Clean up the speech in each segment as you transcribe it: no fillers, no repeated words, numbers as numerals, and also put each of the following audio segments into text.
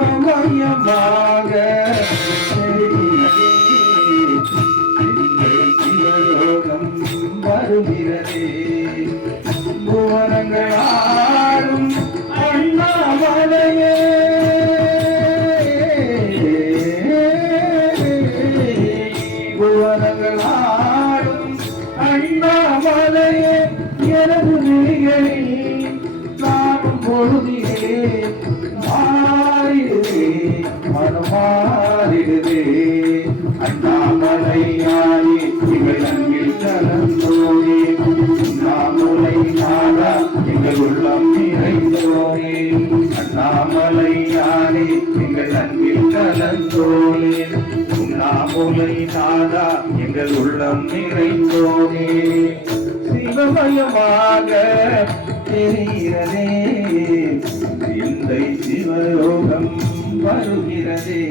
சிவமயமாக சிவயோகம் வருகிறதே புவனங்கள் ஆடும் அண்ணாமலையே புவனங்கள் ஆடும் அண்ணாமலையே எனது விழிகளில் காணும் பொழுதிலே மாறிடுதே மனமாறிடுதே அண்ணாமலையானே எங்கள் அன்பில் கலந்தோனே அண்ணாமலை நாடா எங்கள் உள்ளம் நிறைந்தோனே அண்ணாமலையானே எங்கள் அன்பில் கலந்தோனே அண்ணாமலை நாடா எங்கள் உள்ளம் நிறைந்தோனே சிவமயமாக தெரிகிறதே சிந்தை சிவயோகம் வருகிறதே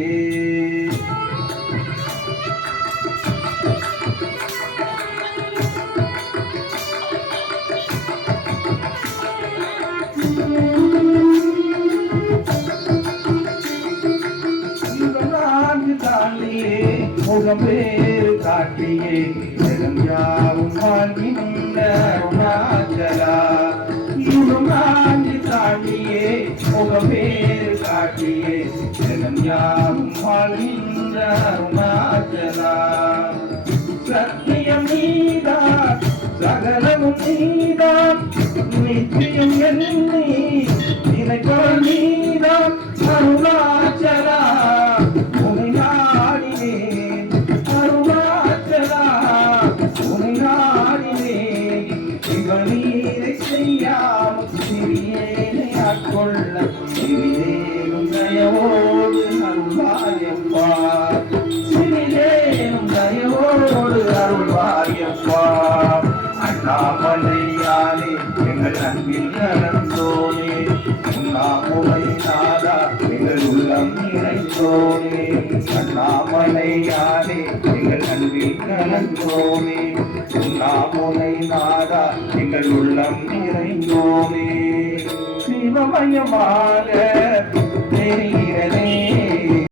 முகம் வேறு காட்டியே ஜெகம் யாவும் வாழ்கின்ற அருணாச்சலா யுகம் நான்கு தாண்டியே முகம் வேறு காட்டியே ஜெகம் யாவும் வாழ்கின்ற அருணாச்சலா சத்தியம் நீதான் சகலமும் நீதான் நித்தியம் என்னை நினைப்பவன் நீதான் அருணாச்சலா கொள்ள சிறிதேனும் தயவோடு அருள்வாயப்பா சிறிதேனும் தயவோடு அருள்வாயப்பா அண்ணாமலையானே எங்கள் அன்பில் கலந்தோனே அண்ணாமலை நாதா எங்கள் உள்ளம் நிறைந்தோனே அண்ணாமலையானே எங்கள் அன்பில் கலந்தோனே அண்ணாமலை நாதா எங்கள் உள்ளம் நிறைந்தோனே சிவமயமாக தெரியும்